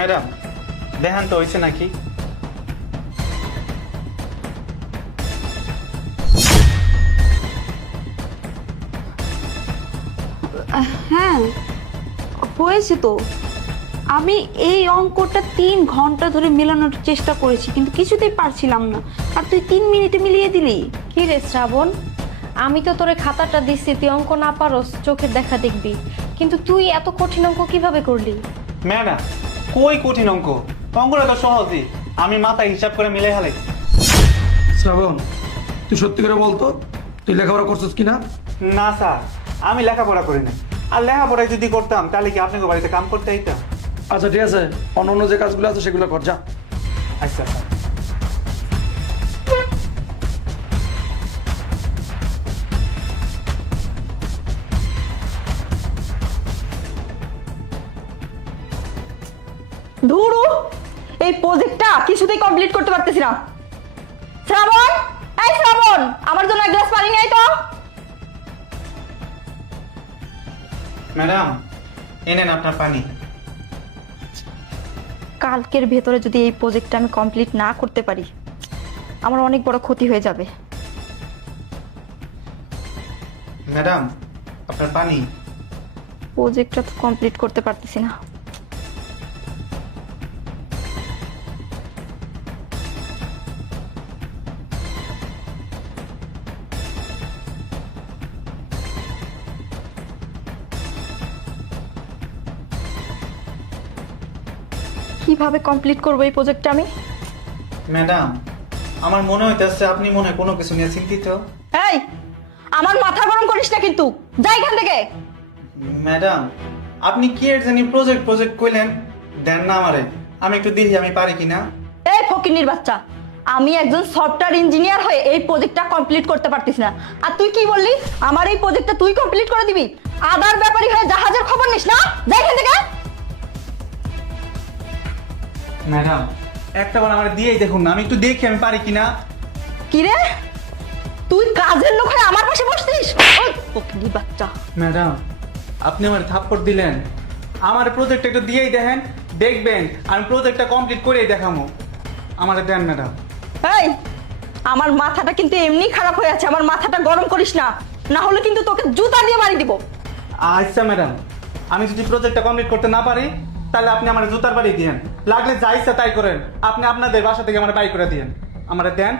Madam দেখান তো হয়েছে নাকি? হ্যাঁ হয়েছে তো। আমি এই অঙ্কটা 3 ঘন্টা ধরে মেলানোর চেষ্টা করেছি, কিন্তু কিছুতেই পারছিলাম না। আর তুই 3 মিনিটে মিলিয়ে দিলি। কি রে শ্রাবণ, আমি তো তোরে খাতাটা দিচ্ছি, তুই অঙ্ক না পারোস, চোখের দেখা দেখবি, কিন্তু তুই এত কঠিন অঙ্ক কিভাবে করলি? ম্যাডাম কই কঠিন অঙ্ক, অঙ্কটা তো সহজই, আমি মাথায় হিসাব করে মিলে হালাই। শ্রাবণ, তুই সত্যি করে বলতো তুই লেখাপড়া করছিস কিনা? না স্যার, আমি লেখাপড়া করি না। আর লেখাপড়ায় যদি করতাম তাহলে কি আপনাকে বাড়িতে কাম করতে আইতাম? আচ্ছা ঠিক আছে, অন্য অন্য যে কাজগুলো আছে সেগুলো কর যা। আচ্ছা স্যার। ধুরু, এই প্রজেক্টটা কিছুতেই কমপ্লিট করতে পারতেছি না। শ্রাবণ, এই শ্রাবণ, আমার জন্য এক গ্লাস পানি নিয়ে আয় তো। ম্যাডাম এনেন আপনার পানি। কালকের ভেতরে যদি এই প্রজেক্টটা আমি কমপ্লিট না করতে পারি, আমার অনেক বড় ক্ষতি হয়ে যাবে। ম্যাডাম আপনার পানি। প্রজেক্টটা তো কমপ্লিট করতে পারতেছি না। কিভাবে কমপ্লিট করবো এই প্রজেক্টটা আমি? ম্যাডাম আমার মনে হইতেছে আপনি মনে হয় কোনো কিছু নিয়ে চিন্তিত। এই, আমার মাথা গরম করিস না কিন্তু, যা এখান থেকে। ম্যাডাম আপনি কি এর জানি প্রজেক্ট কইলেন, দেন না আমারে, আমি একটু দেখি আমি পারি কিনা। এই ফকিন্নির বাচ্চা, আমি একজন সফটওয়্যার ইঞ্জিনিয়ার হয়ে এই প্রজেক্টটা কমপ্লিট করতে পারতিস না, আর তুই কি বললি আমার এই প্রজেক্টটা তুই কমপ্লিট করে দিবি? আদার ব্যাপারী হয়ে জাহাজের খবর নিস না, যা এখান থেকে। ম্যাডাম একটা বার আমার দিয়েই দেখুন না, আমি একটু দেখি আমি পারি কিনা। কি রে, তুই কাজের লোক হয়ে আমার পাশে বসতিস? ওই ফকিন্নির বাচ্চা। ম্যাডাম আপনি আমার থাপ্পড় দিলেন, আমার প্রজেক্ট একটু দিয়েই দেখেন, দেখবেন আমি প্রজেক্টটা কমপ্লিট করেই দেখাবো। আমারে দেন ম্যাডাম। এই, আমার মাথাটা কিন্তু এমনি খারাপ হয়ে আছে, আমার মাথাটা গরম করিস না, না হলে কিন্তু তোকে জুতা দিয়ে মারি দিব। আচ্ছা ম্যাডাম, আমি যদি প্রজেক্টটা কমপ্লিট করতে না পারি তাহলে আপনি আমার জুতার বাড়ি দিয়েন, লাগলে যা ইচ্ছা তাই করেন, আপনি আপনাদের বাসা থেকে আমার বাই করে দিয়েন, আমার দেন।